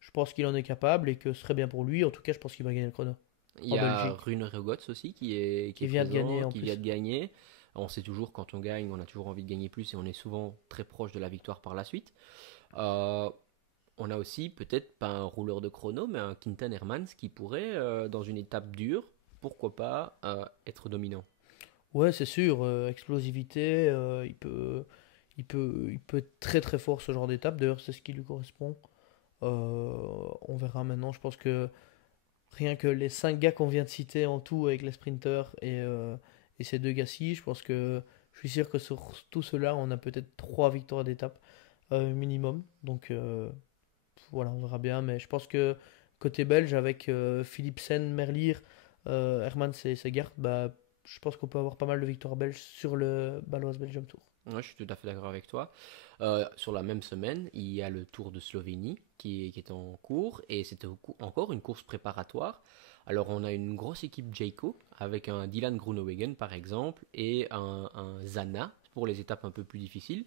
je pense qu'il en est capable et que ce serait bien pour lui. En tout cas, je pense qu'il va gagner le chrono Il y en a Belgique, Rune Regots aussi qui est qui vient de gagner présent, en qui vient plus. de gagner. On sait toujours quand on gagne, on a toujours envie de gagner plus et on est souvent très proche de la victoire par la suite. Euh, on a aussi peut-être pas un rouleur de chrono, mais un Quinten Hermans qui pourrait, dans une étape dure, pourquoi pas, être dominant. Ouais, c'est sûr, explosivité, il peut être très très fort ce genre d'étape. D'ailleurs, c'est ce qui lui correspond. On verra maintenant. Je pense que rien que les 5 gars qu'on vient de citer en tout avec les sprinters et ces deux gars-ci, je pense que je suis sûr que sur tout cela, on a peut-être 3 victoires d'étape minimum. Donc voilà, on verra bien. Mais je pense que côté belge, avec Philipsen, Merlier, Hermans et Segert, bah, je pense qu'on peut avoir pas mal de victoires belges sur le Baloise Belgium Tour. Ouais, je suis tout à fait d'accord avec toi. Sur la même semaine, il y a le Tour de Slovénie qui est en cours et c'était encore une course préparatoire. Alors on a une grosse équipe Jayco avec un Dylan Groenewegen par exemple et un Zana pour les étapes un peu plus difficiles.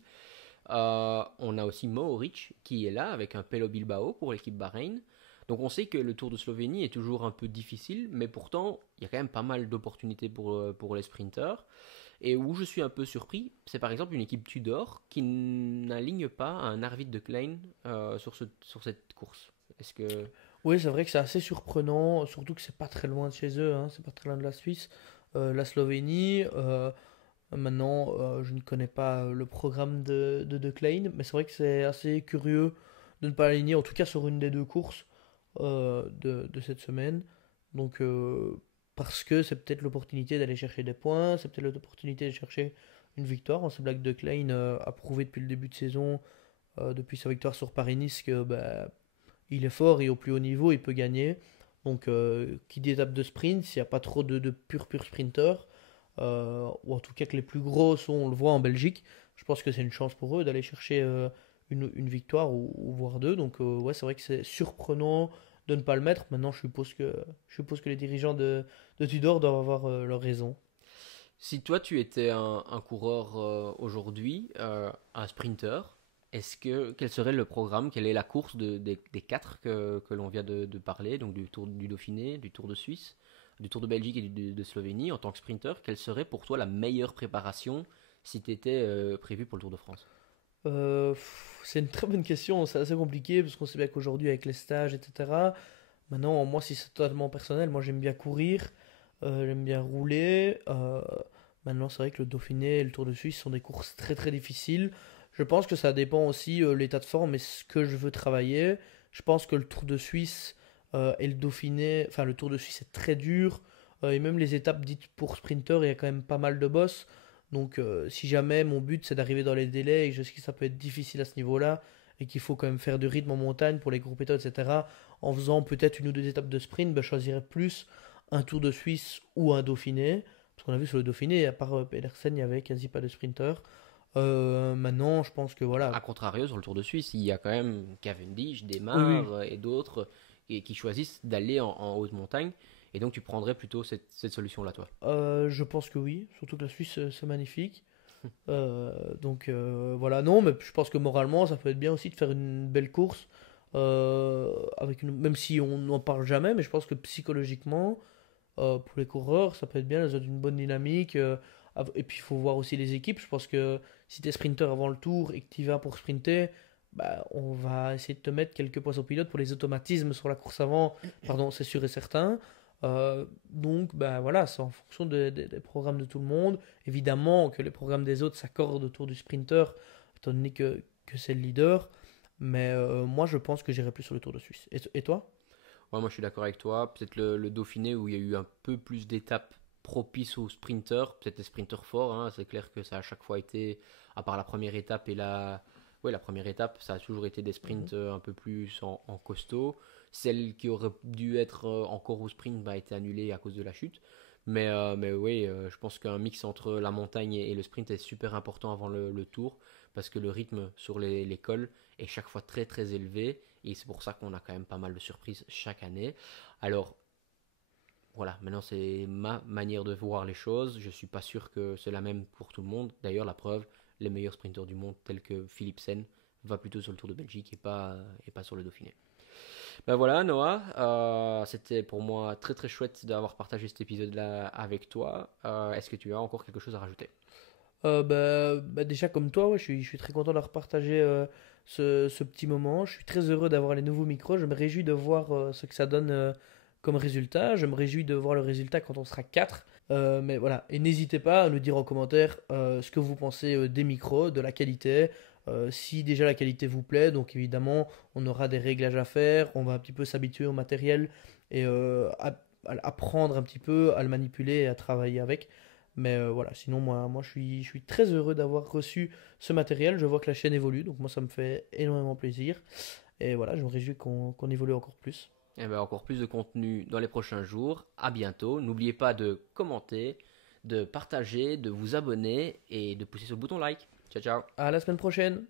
On a aussi Mohoric qui est là avec un Pello Bilbao pour l'équipe Bahreïn. Donc on sait que le Tour de Slovénie est toujours un peu difficile, mais pourtant il y a quand même pas mal d'opportunités pour les sprinteurs. Et où je suis un peu surpris, c'est par exemple une équipe Tudor qui n'aligne pas un Arvid de Klein sur cette course. Est-ce que... Oui, c'est vrai que c'est assez surprenant, surtout que c'est pas très loin de chez eux, hein, c'est pas très loin de la Suisse. La Slovénie, maintenant, je ne connais pas le programme de Klein, mais c'est vrai que c'est assez curieux de ne pas aligner, en tout cas sur une des deux courses de cette semaine. Donc, parce que c'est peut-être l'opportunité d'aller chercher des points, c'est peut-être l'opportunité de chercher une victoire. On sait bien que De Klein a prouvé depuis le début de saison, depuis sa victoire sur Paris-Nice, que bah, il est fort et au plus haut niveau, il peut gagner. Donc, qui dit étape de sprint, s'il n'y a pas trop de pur sprinteurs, ou en tout cas que les plus gros sont, on le voit en Belgique, je pense que c'est une chance pour eux d'aller chercher une victoire ou voire deux. Donc, ouais, c'est vrai que c'est surprenant de ne pas le mettre. Maintenant, je suppose que les dirigeants de Tudor doivent avoir leur raison. Si toi tu étais un coureur aujourd'hui, un sprinter, quel serait le programme, quelle est la course des quatre que l'on vient de parler, donc du Tour du Dauphiné, du Tour de Suisse, du Tour de Belgique et de Slovénie en tant que sprinter, quelle serait pour toi la meilleure préparation si tu étais prévu pour le Tour de France? C'est une très bonne question, c'est assez compliqué parce qu'on sait bien qu'aujourd'hui avec les stages, etc. Maintenant, moi, si c'est totalement personnel, moi j'aime bien courir, j'aime bien rouler. Maintenant, c'est vrai que le Dauphiné et le Tour de Suisse sont des courses très très difficiles. Je pense que ça dépend aussi l'état de forme et ce que je veux travailler. Je pense que le Tour de Suisse et le Dauphiné, enfin le Tour de Suisse est très dur. Et même les étapes dites pour sprinter, il y a quand même pas mal de boss. Donc si jamais mon but c'est d'arriver dans les délais et je sais que ça peut être difficile à ce niveau-là et qu'il faut quand même faire du rythme en montagne pour les groupes états, etc. En faisant peut-être une ou deux étapes de sprint, ben, je choisirais plus un Tour de Suisse ou un Dauphiné. Parce qu'on a vu sur le Dauphiné, à part Pedersen, il n'y avait quasi pas de sprinter. Maintenant, je pense que A voilà. contrario, sur le Tour de Suisse, il y a quand même Cavendish, Oui, oui. Desmar et d'autres qui choisissent d'aller en haute montagne. Et donc tu prendrais plutôt cette solution-là, toi. Je pense que oui. Surtout que la Suisse, c'est magnifique. Donc voilà, non, mais je pense que moralement, ça peut être bien aussi de faire une belle course. Même si on n'en parle jamais, mais je pense que psychologiquement, pour les coureurs, ça peut être bien, elles ont une bonne dynamique. Et puis il faut voir aussi les équipes. Je pense que si tu es sprinter avant le tour et que tu y vas pour sprinter, bah, on va essayer de te mettre quelques points au pilote pour les automatismes sur la course avant. Pardon, c'est sûr et certain. Donc bah, voilà, c'est en fonction des programmes de tout le monde. Évidemment que les programmes des autres s'accordent autour du sprinter, étant donné que c'est le leader. Mais moi, je pense que j'irai plus sur le Tour de Suisse. Et toi? Ouais, moi je suis d'accord avec toi. Peut-être le Dauphiné où il y a eu un peu plus d'étapes propices aux sprinters, peut-être les sprinters forts, hein. C'est clair que ça a à chaque fois été, à part la première étape ouais, la première étape, ça a toujours été des Mhm. sprints un peu plus en costaud. Celle qui aurait dû être encore au sprint a été annulée à cause de la chute. Mais oui, je pense qu'un mix entre la montagne et le sprint est super important avant le tour parce que le rythme sur les cols est chaque fois très très élevé et c'est pour ça qu'on a quand même pas mal de surprises chaque année. Alors voilà, maintenant c'est ma manière de voir les choses. Je suis pas sûr que c'est la même pour tout le monde. D'ailleurs, la preuve, les meilleurs sprinteurs du monde tels que Philipsen va plutôt sur le Tour de Belgique et pas sur le Dauphiné. Ben voilà, Noah, c'était pour moi très très chouette d'avoir partagé cet épisode-là avec toi. Est-ce que tu as encore quelque chose à rajouter? Déjà comme toi, ouais, je suis très content de repartager ce petit moment. Je suis très heureux d'avoir les nouveaux micros. Je me réjouis de voir ce que ça donne comme résultat. Je me réjouis de voir le résultat quand on sera 4. Mais voilà, et n'hésitez pas à nous dire en commentaire ce que vous pensez des micros, de la qualité. Si déjà la qualité vous plaît, donc évidemment on aura des réglages à faire, on va un petit peu s'habituer au matériel et apprendre un petit peu à le manipuler et à travailler avec. Mais voilà, sinon moi je suis très heureux d'avoir reçu ce matériel. Je vois que la chaîne évolue, donc moi ça me fait énormément plaisir. Et voilà, je me réjouis qu'on évolue encore plus. Eh ben, encore plus de contenu dans les prochains jours. À bientôt. N'oubliez pas de commenter, de partager, de vous abonner et de pousser sur le bouton like. Ciao ciao. À la semaine prochaine!